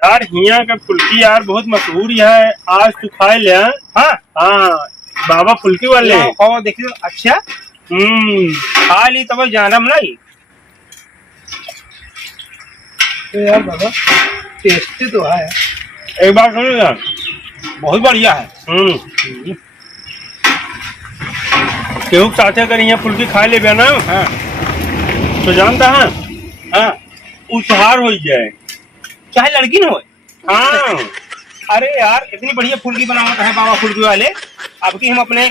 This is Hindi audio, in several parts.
यार हिया का फुल्की यार बहुत मशहूर है। आज तू खाए ले? हाँ हाँ, बाबा फुल्की वाले देखियो। अच्छा खा ली तब जानम नहीं तो यार बाबा टेस्टी तो है। एक बार सुन यार, बहुत बढ़िया है। केहू के साथे अगर यहाँ फुल्की खा ले ना हाँ तो जानता है हाँ, उपहार हो जाए। चाहे लड़की न हो। हाँ अरे यार इतनी बढ़िया फुल्की बनावत है बाबा फुल्की वाले। अब की हम अपने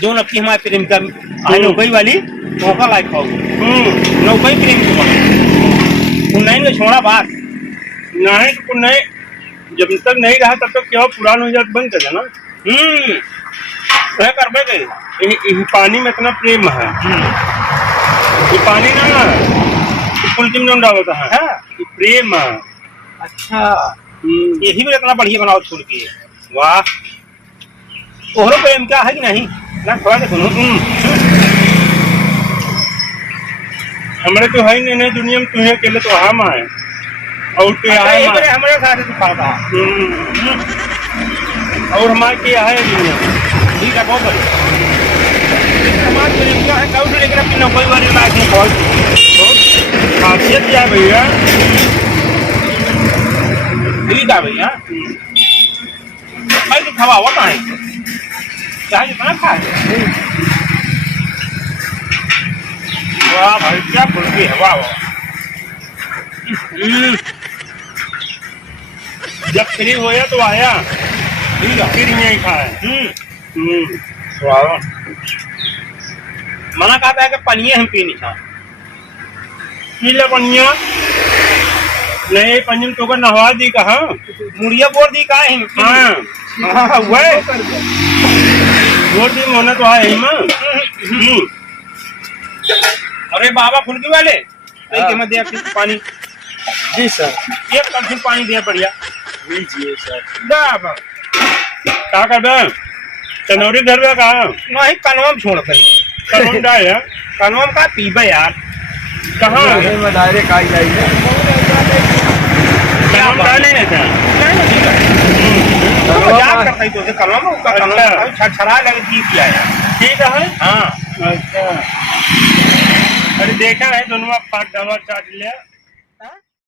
जो नक्की हमारे प्रेम का नौकरी वाली मौका लायक हो नौकरी प्रेम को उन्नयन में छोड़ा बात नहीं तो नहीं, जब तक नहीं रहा तब तक क्या पुरान हो जात बंद कर देना। करबे गए। पानी में इतना प्रेम है। ये पानी ना फुल्की में डालता है। हाँ? ये प्रेम है। अच्छा यही भी इतना बढ़िया बनाओ फुल्की है। वाह ओहरो प्रेम क्या है कि नहीं ना थोड़ा सा सुनो। हमारे तो है नहीं दुनिया में, तुम्हें अकेले तो हम आए और हमारे साथ तू खाता और हमारे क्या है दुनिया में। ठीक है बहुत बढ़िया। हमारे प्रेम का है कब से लेकर अपनी नौकरी वाली बात है। बहुत खासियत क्या है भैया? ठीक है भैया। भाई तो खवा हुआ कहाँ है? चाहे जितना खाए। वाह भाई क्या फुल्की है, वाह वाह। जब फ्री होया तो आया, ठीक है फिर यही खाए। वाह मना कहता है कि पनिया हम पी नहीं खा पी ले पनिया। नहीं पंजम तो का नहवा दी कहा मुड़िया बोल दी का है। हाँ वह दी होना तो है मां। अरे बाबा फुल्की वाले तो मैं दे पानी। जी सर, एक कप पानी दिया बढ़िया। लीजिए सर। क्या कर दे चनौरी घर में कहा नहीं कनवम छोड़ कर कौन डाल है कनवम का पीबे यार। कहाँ में डायरेक्ट आई जाइए कौन डाले नहीं था। मजाक करता ही तो से कनवम का कनवम छछरा लगे पी पिया यार। ठीक है। हाँ अच्छा अरे देखा है दोनों पाँच डबल चाट लिया।